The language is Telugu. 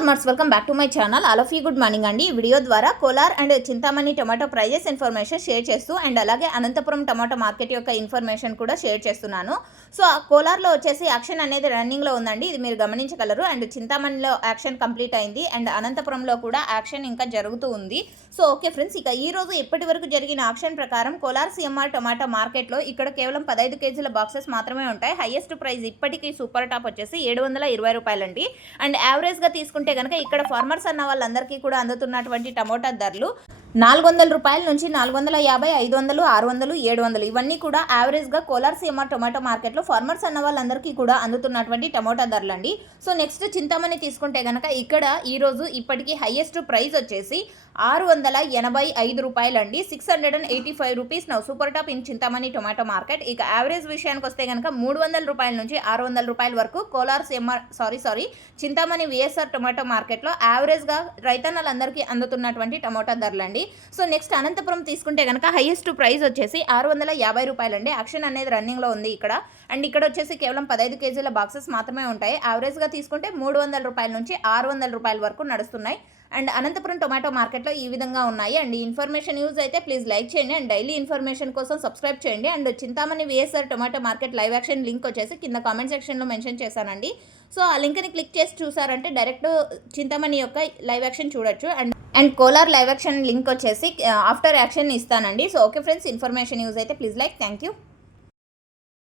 Farmers welcome back to my channel. All of you good morning అండి. ఈ వీడియో ద్వారా Kolar and Chintamani tomato prices information share చేస్తూ అండ్ అలాగే అనంతపురం టొమాటో మార్కెట్ యొక్క ఇన్ఫర్మేషన్ కూడా షేర్ చేస్తున్నాను. సో కోలార్లో వచ్చేసి యాక్షన్ అనేది రన్నింగ్లో ఉందండి, ఇది మీరు గమనించగలరు. అండ్ చింతామణిలో యాక్షన్ కంప్లీట్ అయింది అండ్ అనంతపురంలో కూడా యాక్షన్ ఇంకా జరుగుతూ ఉంది. సో ఓకే ఫ్రెండ్స్, ఇక ఈ రోజు ఇప్పటి వరకు జరిగిన యాక్షన్ ప్రకారం కోలార్ సిఎంఆర్ టొమాటో మార్కెట్లో ఇక్కడ కేవలం 15 కేజీల బాక్సెస్ మాత్రమే ఉంటాయి. హైయెస్ట్ ప్రైస్ ఇప్పటికీ సూపర్ టాప్ వచ్చేసి 720 రూపాయలండి. అండ్ యావరేజ్గా తీసుకుంటే కనుక ఇక్కడ ఫార్మర్స్ అన్న వాళ్ళందరికీ కూడా అందుతున్నటువంటి టమోటా ధరలు 400 రూపాయల నుంచి 450, 500, 600, 700 ఇవన్నీ కూడా యావరేజ్గా కోలార్ సిఎంఆర్ టొమాటో మార్కెట్లో ఫార్మర్స్ అన్న వాళ్ళందరికీ కూడా అందుతున్నటువంటి టమోటా ధరలు అండి. సో నెక్స్ట్ చింతామణి తీసుకుంటే కనుక ఇక్కడ ఈరోజు ఇప్పటికీ హైయెస్ట్ ప్రైస్ వచ్చేసి 685 రూపాయలండి. 685 rupees now super top in Chintamani tomato market. ఇక యావరేజ్ విషయానికి వస్తే కనుక 300 రూపాయల నుంచి 600 రూపాయల వరకు Kolar CMR Chintamani VSR tomato మార్కెట్లో యావరేజ్గా రైతన్నలందరికీ అందుతున్నటువంటి టమోటా ధరలు అండి. సో నెక్స్ట్ అనంతపురం తీసుకుంటే కనుక హైయెస్ట్ ప్రైస్ వచ్చేసి 650 రూపాయలండి. యాక్షన్ అనేది రన్నింగ్లో ఉంది ఇక్కడ. అండ్ ఇక్కడ వచ్చేసి కేవలం 15 కేజీల బాక్సెస్ మాత్రమే ఉంటాయి. యావరేజ్గా తీసుకుంటే 300 రూపాయల నుంచి 600 రూపాయల వరకు నడుస్తున్నాయి. అండ్ అనంతపురం టొమాటో మార్కెట్లో ఈ విధంగా ఉన్నాయి. అండ్ ఈ ఇన్ఫర్మేషన్ యూజ్ అయితే ప్లీజ్ లైక్ చేయండి అండ్ డైలీ ఇన్ఫర్మేషన్ కోసం సబ్స్క్రైబ్ చేయండి. And Chintamani VSR tomato market live action link వచ్చేసి కింద కామెంట్ సెక్షన్లో మెన్షన్ చేశానండి. సో ఆ లింక్ని క్లిక్ చేసి చూసారంటే డైరెక్ట్ చింతామణి యొక్క లైవ్ యాక్షన్ చూడొచ్చు. And Kolar live action link వచ్చేసి ఆఫ్టర్ యాక్షన్ ఇస్తానండి. So okay friends, information use అయితే ప్లీజ్ లైక్. Thank you.